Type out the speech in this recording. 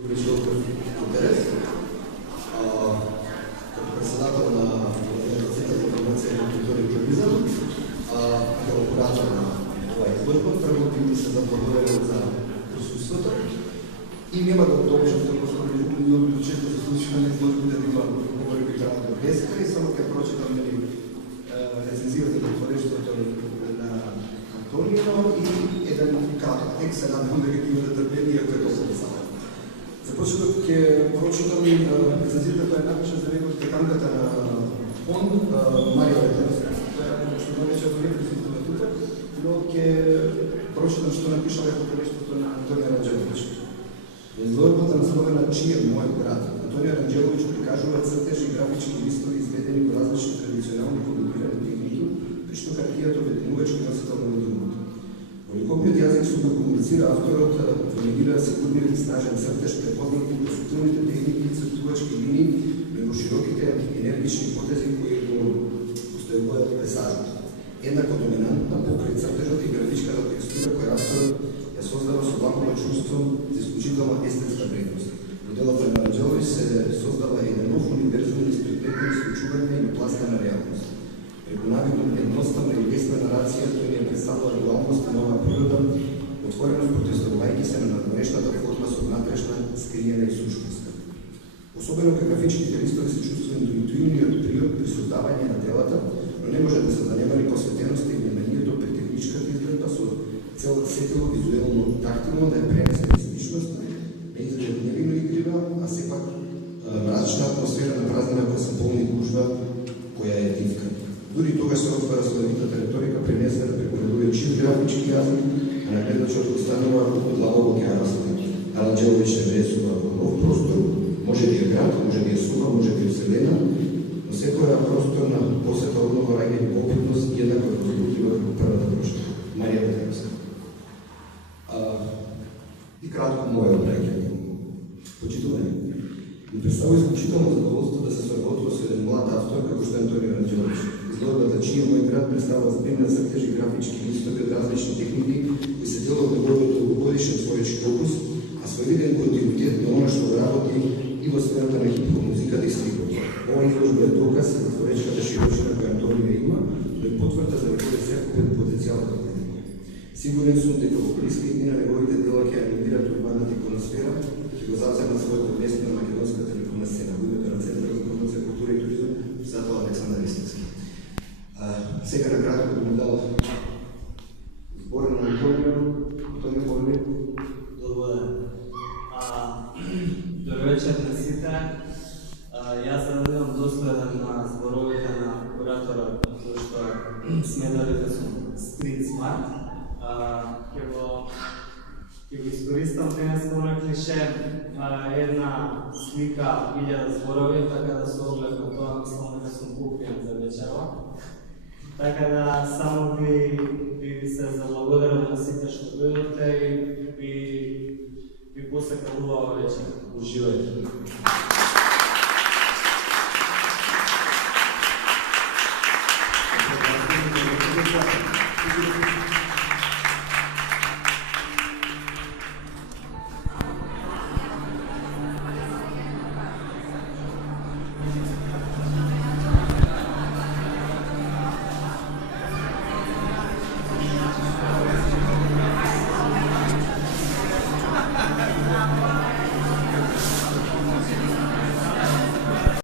интерес. Като председател на Организацията за промоция на култура и туризъм, като оператор на това изложба, първо бих се заблагодарил за присъствието и няма да удължам тук много често се случва на изложбите да има говори, които трябва да днеска и само те прочитам рецензията на творението на Антонио и един кратък текст, една дума да ги има да търпение, ако е толкова само. Започвам да прочитам рецензията, е напиша за него от деканката на фонд Мария Ветерска. Ще го вече не присъстваме тук, но ќе прочитам што напиша върху нещото на Антонио Ранджелович. Изложбата насловена "Чий е моят град". Антонио Ранджелович прикажува цртежи и графички листови, изведени по различни традиционални кодирани техники, при што хартијата обединувачки носител на видимото. Поликопниот јазик со кој комуницира авторот формулира сигурниот и снажен цртеж, препознати по субтилните техники и цртувачки линии меѓу широките енергични потези кои го постојуваат пейзажот. Еднакво доминантна покрај цртежот и графичката текстура која авторот ја создава со вакво чувство за исклучителна естетска вредност. Во делото на Ранджелович се создава еден нов универзум из предметни случувања и напластена реалност. Преку навидно едноставна и лесна нарација тој ни ја представува реалност и нова природа, отворено протестувајќи се на надворешната форма со внатрешна, скриена и суштинска. Особено кај графичките листови се чувства интуитивниот приод при создавање на делата, но не може да се занемари посветеноста и вниманието при техничката изгледба со цел сетило визуелно тактилно да ја пренесе естетичност, не изглед невино игрива, а сепак мрачна атмосфера на празнина која се полни гужба, која е дивка. Дури тогаш се отвара славитата реторика, пренесена преку неговиот чист графички јазик, а на гледачот останува подлаво во океанот. Ранджелович се вресува во нов простор, може би е град, може би е сума, може би е вселена, но секоја просторна посета однова раѓање опитност и еднаква возбудлива како првата прошта. Марија Ветерска. И кратко моје обраќање. Почитување. Ми представува исклучително задоволство да се соработува со еден млад автор како што е Антонио Ранджелович. Изложбата "Чий е мој град" представува збирна цртежи графички листови од различни техники кои се дел од неговиот долгогодишен творечки опус, а со виден континуитет на она што го работи и во сферата на хип-хоп музиката и стилот. Ова изложба е доказ за творечката широчина која Антонио има, но и потврда за неговиот секојен потенцијал за видење. Сигурен сум дека во блиска иднина неговите дела ќе анимираат урбаната иконосфера, ќе го заземат своето место на македонската ликовна сцена во името на Центарот за промоција култура и туризам Светла Александар Истински. Сега накратко да му дал збор на Антонио. Антонио, моли. Благодаря. Добър вечер на сите. Јас зададувам доследен на зборовите на куратора, зашто смедарите сум стрит смарт. Ќе го искористам денес на клише една слика 1000 зборови, така да се оглед на тоа мислам дека сум купиен за вечерва. Така да само ви се заблагодарам на сите што дојдовте и ви посакам убава вечер. Уживајте.